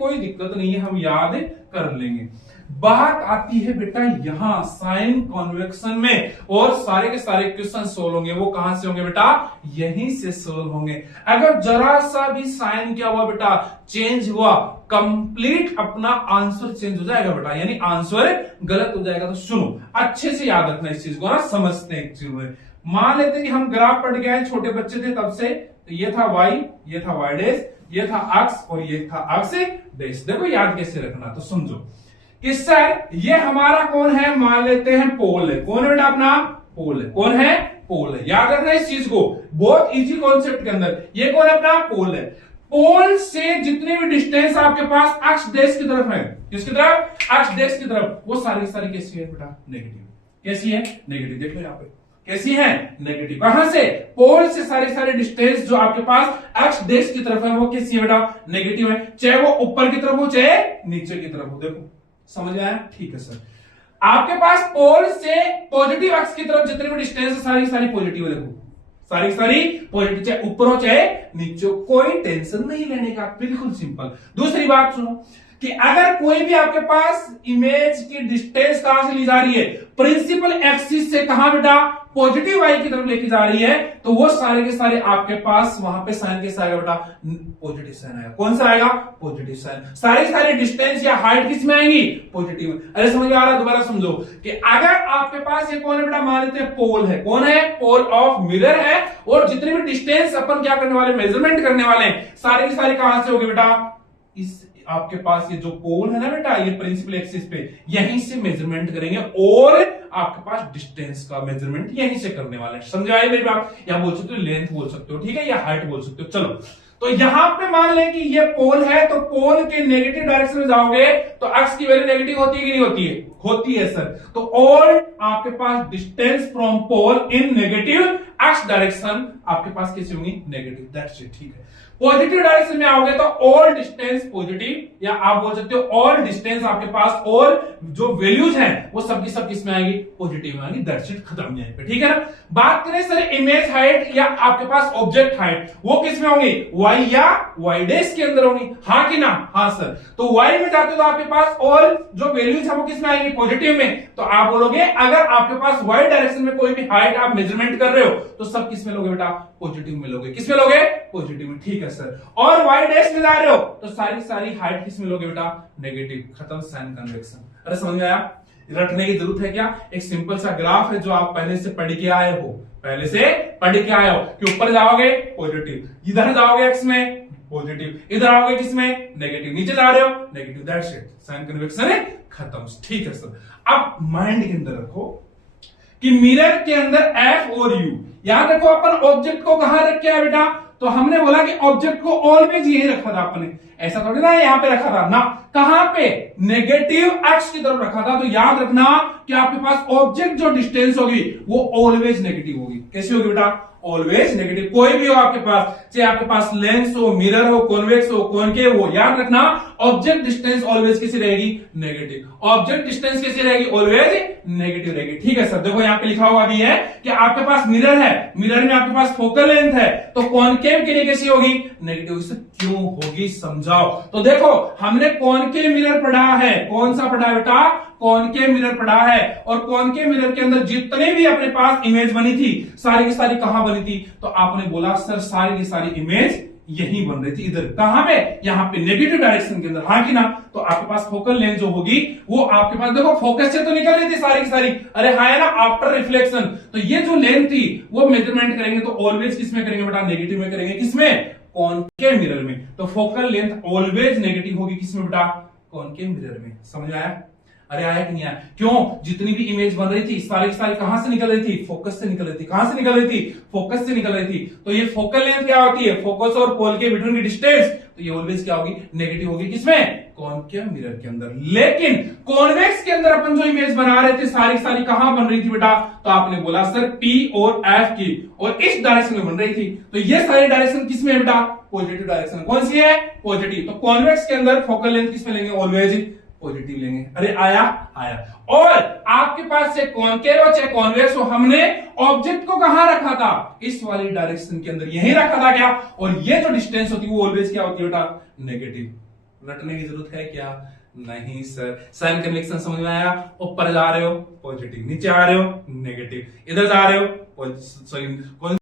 कोई दिक्कत नहीं है, हम याद कर लेंगे। बात आती है बेटा यहां साइन कॉन्वेक्शन में, और सारे के सारे क्वेश्चन सोल्व होंगे वो कहां से होंगे बेटा, यहीं से सोल्व होंगे। अगर जरा सा भी साइन क्या हुआ बेटा, चेंज हुआ, कंप्लीट अपना आंसर चेंज हो जाएगा बेटा, यानी आंसर गलत हो जाएगा। तो सुनो अच्छे से याद रखना इस चीज को ना, समझते हैं एक चीज में। मान लेते हैं कि हम ग्राफ पढ़ गए, छोटे बच्चे थे तब से, तो ये था y, ये था y डैश, ये था अक्ष और ये था अक्ष डैश। देखो याद कैसे रखना, तो समझो कि सर ये हमारा कौन है, मान लेते हैं पोल है। कौन है बेटा अपना, पोल है। कौन है, पोल है। याद रखना इस चीज को, बहुत इजी कॉन्सेप्ट के अंदर। ये कौन है अपना, पोल है। पोल से जितनी भी डिस्टेंस आपके पास अक्ष डैश की तरफ है, किसकी तरफ, अक्ष डैश की तरफ, वो सारी सारी कैसी है बेटा, नेगेटिव। कैसी है, नेगेटिव। देखो यहाँ पे कैसी है, नेगेटिव। कहां से, पोल से सारी सारी डिस्टेंस जो आपके पास अक्ष डैश की तरफ है वो कैसी है बेटा, नेगेटिव है। चाहे वो ऊपर की तरफ हो चाहे नीचे की तरफ हो। देखो समझ आया, ठीक है सर। आपके पास पोल से पॉजिटिव अक्ष की तरफ जितनी भी डिस्टेंस है सारी सारी पॉजिटिव है। देखो सारी सारी पॉजिटिव, चाहे ऊपर हो चाहे नीचे, कोई टेंशन नहीं लेने का, बिल्कुल सिंपल। दूसरी बात सुनो कि अगर कोई भी आपके पास इमेज की डिस्टेंस कहां से ली जा रही है, प्रिंसिपल एक्सिस से, कहां बेटा, पॉजिटिव वाई की तरफ लेके जा रही है, तो वो सारे के सारे आपके पास वहां पे साइन कैसा आएगा बेटा, पॉजिटिव साइन आएगा। कौन सा आएगा, पॉजिटिव साइन। सारी सारी डिस्टेंस या हाइट किस में आएंगी, पॉजिटिव में। अरे समझ में आ रहा है, दोबारा समझो कि अगर आपके पास ये कौन है बेटा, मान लेते हैं पोल है। कौन है, पोल ऑफ मिरर है, और जितनी भी डिस्टेंस अपन क्या करने वाले, मेजरमेंट करने वाले हैं, सारी की सारी कहां से होगी बेटा, इस आपके पास ये जो पोल है ना बेटा, ये प्रिंसिपल एक्सिस पे यहीं से मेजरमेंट करेंगे, और आपके पास डिस्टेंस का मेजरमेंट यहीं से करने वाले हैं। समझ आए मेरी बात, या बोल सकते हो लेंथ बोल सकते हो, ठीक है, या हाइट बोल सकते हो। चलो तो यहां पे मान लें कि ये पोल है, तो पोल के नेगेटिव डायरेक्शन में जाओगे तो अक्ष की वैल्यू नेगेटिव होती है कि नहीं होती है, होती है सर। तो ऑल आपके पास distance from pole in negative अक्ष डायरेक्शन आपके पास कैसी होंगी, नेगेटिव। दैट्स इट, ठीक है। पॉजिटिव डायरेक्शन में आओगे तो ऑल डिस्टेंस पॉजिटिव, या आप बोल सकते हो ऑल डिस्टेंस आपके पास, और जो वैल्यूज हैं वो सबकी सब किस में आएगी, पॉजिटिव में आएगी। दैट्स इट, खत्म यहीं पे, ठीक है ना। बात करें सर इमेज हाइट या आपके पास ऑब्जेक्ट हाइट, वो किस में होंगी, वाई या वाई डैश के अंदर होंगी, हाँ कि ना, हाँ सर। तो वाई में जाते हो तो आपके पास ऑल जो वैल्यूज है वो किस में आएंगी, पॉजिटिव में। तो आप बोलोगे अगर आपके पास वाई डायरेक्शन में कोई भी हाइट आप मेजरमेंट कर रहे हो तो सब किस में लोगे बेटा, पॉजिटिव में लोगे। किस में लोगे, पॉजिटिव में, ठीक है सर। और वाई डैश में जा रहे हो तो सारी सारी हाइट किस में लोगे बेटा, नेगेटिव। खत्म, साइन कन्वेक्शन। अरे समझ में आया, रटने की जरूरत है क्या, एक सिंपल सा ग्राफ है जो आप पहले से पढ़ के आए हो, पहले से पढ़ के आए हो कि ऊपर जाओगे पॉजिटिव, इधर जाओगे एक्स में पॉजिटिव, इधर आओगे किसमें, नेगेटिव, नीचे जा रहे हो negative. That's it, sign convection है, खत्म, ठीक है सर। अब माइंड के अंदर रखो कि मिरर के अंदर एफ और यू, याद रखो अपन ऑब्जेक्ट को कहां रख के बेटा, तो हमने बोला कि ऑब्जेक्ट को ऑलवेज यही रखा था अपने, ऐसा थोड़ी ना यहां पे रखा था ना, कहां पे, नेगेटिव अक्ष की तरफ रखा था। तो याद रखना कि आपके पास ऑब्जेक्ट जो डिस्टेंस होगी वो ऑलवेज नेगेटिव होगी। कैसी होगी बेटा, ऑलवेज नेगेटिव। कोई भी हो आपके पास, चाहे आपके पास लेंस हो, मिरर हो, कॉन्वेक्स हो, कॉनकेव हो, याद रखना ऑब्जेक्ट डिस्टेंस ऑलवेज कैसी रहेगी, नेगेटिव। ऑब्जेक्ट डिस्टेंस कैसी रहेगी, ऑलवेज नेगेटिव रहेगी, ठीक है सर। देखो यहाँ पे लिखा हुआ भी है कि आपके पास मिरर है, मिरर में आपके पास फोकल लेंथ है, तो कॉनकेव के लिए कैसी होगी, नेगेटिव। इससे क्यों होगी समझाओ। तो देखो हमने कॉनकेव मिरर पढ़ा है, कौन सा पढ़ा है बेटा, कॉनकेव मिरर पढ़ा है, और कॉनकेव मिरर के अंदर जितने भी अपने पास इमेज बनी थी सारी की सारी कहां बनी थी, तो आपने बोला सर सारी की सारी इमेज यही बन रही थी, इधर कहां पे, यहाँ पे नेगेटिव डायरेक्शन के अंदर, हाँ कि ना। तो आपके पास फोकल लेंथ जो होगी वो आपके पास देखो फोकस से तो निकल रही थी सारी की सारी, अरे हाँ है ना, आफ्टर रिफ्लेक्शन। तो ये जो लेंथ थी वो मेजरमेंट करेंगे तो ऑलवेज किसमें करेंगे बेटा, नेगेटिव में करेंगे। किसमें, कॉनकेव मिरर में। तो फोकल लेंथ ऑलवेज नेगेटिव होगी किसमें बेटा, कॉनकेव मिरर में। समझ आया, अरे आया कि नहीं आया, क्यों, जितनी भी इमेज बन रही थी सारी की सारी कहां से निकल रही थी, फोकस से निकल रही थी। कहां से निकल रही थी, फोकस से निकल रही थी। तो ये फोकल लेंथ क्या होती है, फोकस और पोल के बिटवीन की डिस्टेंस, तो ये ऑलवेज क्या होगी, नेगेटिव होगी। किसमें, कॉनकेव मिरर के अंदर। लेकिन कॉन्वेक्स के अंदर अपन जो इमेज बना रहे थे सारी की सारी कहां बन रही थी बेटा, तो आपने बोला सर पी और एफ की, और इस डायरेक्शन में बन रही थी। तो ये सारी डायरेक्शन किसमें है बेटा, पॉजिटिव डायरेक्शन। कौन सी है, पॉजिटिव। तो कॉन्वेक्स के अंदर फोकल लेंथ किसमें लेंगे, ऑलवेज पॉजिटिव लेंगे। अरे आया, आया। और आपके पास से कॉनकेव हो चाहे कॉन्वेक्स हो, हमने ऑब्जेक्ट को कहां रखा था, इस वाली डायरेक्शन के अंदर यही रखा था क्या, और ये जो डिस्टेंस होती है वो ऑलवेज क्या होती है बेटा, नेगेटिव। रटने की जरूरत है क्या? नहीं सर। साइन कन्वेक्शन समझ में आया? ऊपर जा रहे हो पॉजिटिव, नीचे आ रहे हो नेगेटिव, इधर जा रहे हो सॉरी